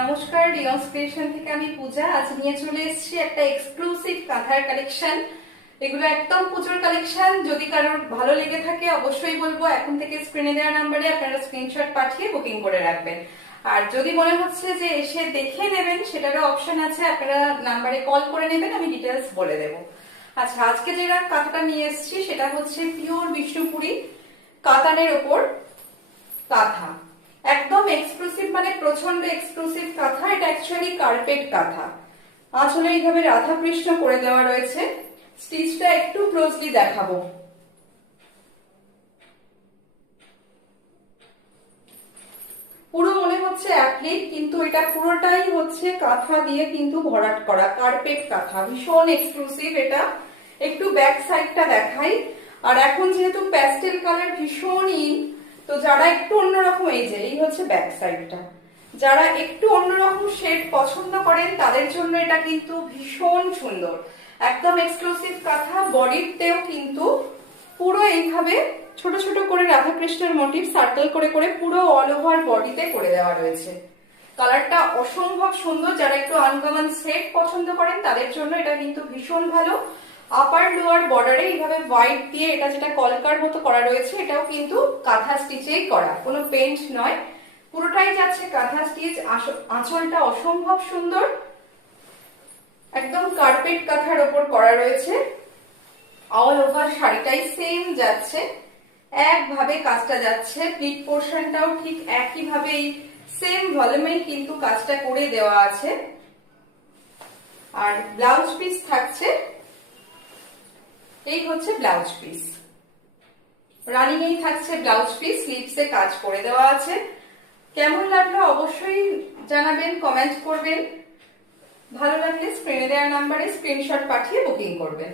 নমস্কার, রিয়ন্স ক্রিয়েশন থেকে আমি পূজা। আজ নিয়ে চলে এসেছি একটা এক্সক্লুসিভ কাঁথার কালেকশন। এগুলো একদম পুজোর কালেকশন। যদি কারোর ভালো লেগে থাকে অবশ্যই বলবো এখন থেকে স্ক্রিনে দেওয়া নাম্বারে আপনারা স্ক্রিনশট পাঠিয়ে বুকিং করে রাখবেন। আর যদি মনে হচ্ছে যে এসে দেখে নেবেন সেটারও অপশন আছে, আপনারা নাম্বারে কল করে নেবেন, আমি ডিটেলস বলে দেবো। আচ্ছা, আজকে যে কাঁথাটা নিয়ে এসেছি সেটা হচ্ছে পিওর বিষ্ণুপুরি কাতানের ওপর কাঁথা। একদম এক্সক্লুসিভ, মানে প্রচন্ড এক্সক্লুসিভ কাঁথা। এটা অ্যাকচুয়ালি কার্পেট কাঁথা। আঁচলে এইভাবে রাধা কৃষ্ণ করে দেওয়া রয়েছে। স্টিচটা একটু ক্লোজলি দেখাবো। পুরো মনে হচ্ছে অ্যাপ্লিক, কিন্তু এটা পুরোটাই হচ্ছে কাঁথা দিয়ে কিন্তু ভরাট করা কার্পেট কাঁথা। ভীষণ এক্সক্লুসিভ এটা। একটু ব্যাক সাইডটা দেখাই। আর এখন যেহেতু প্যাস্টেল কালার ভীষণ ইন, তো যারা একটু অন্যরকম, এই হচ্ছে ব্যাক সাইডটা, যারা একটু অন্যরকম শেড পছন্দ করেন তাদের জন্য এটা কিন্তু ভীষণ সুন্দর। একদম এক্সক্লুসিভ কাঁথা। বডিতেও কিন্তু পুরো এইভাবে ছোট ছোট করে রাধাকৃষ্ণের মোটিভ সার্কেল করে করে পুরো অল ওভার বডিতে করে দেওয়া রয়েছে। কালারটা অসম্ভব সুন্দর। যারা একটু আনকমন সেট পছন্দ করেন তাদের জন্য এটা কিন্তু ভীষণ ভালো। আপার লোয়ার বর্ডারে এইভাবে হোয়াইট দিয়ে এটা যেটা কলকার মতো করা রয়েছে, এটাও কিন্তু কাঁথা স্টিচেই করা, কোনো পেন্ট নয়। পুরোটাই যাচ্ছে কাঁথা স্টিচ। আঁচলটা অসম্ভব সুন্দর, একদম কার্পেট কাঁথার ওপর করা রয়েছে। অল ওভার শাড়িটাই সেম যাচ্ছে, একভাবে কাজটা যাচ্ছে। প্লিট পোর্শনটাও ঠিক একইভাবে সেম ভলিউমে কিন্তু কাজটা করে দেওয়া আছে। আর ব্লাউজ পিস থাকছে, এই হচ্ছে ব্লাউজ পিস। রানিং এই থাকছে ব্লাউজ পিস, স্লিভসে কাজ করে দেওয়া আছে। কেমন লাগলো অবশ্যই জানাবেন, কমেন্ট করবেন। ভালো লাগলে স্ক্রিনে দেওয়া নাম্বারে স্ক্রিনশট পাঠিয়ে বুকিং করবেন।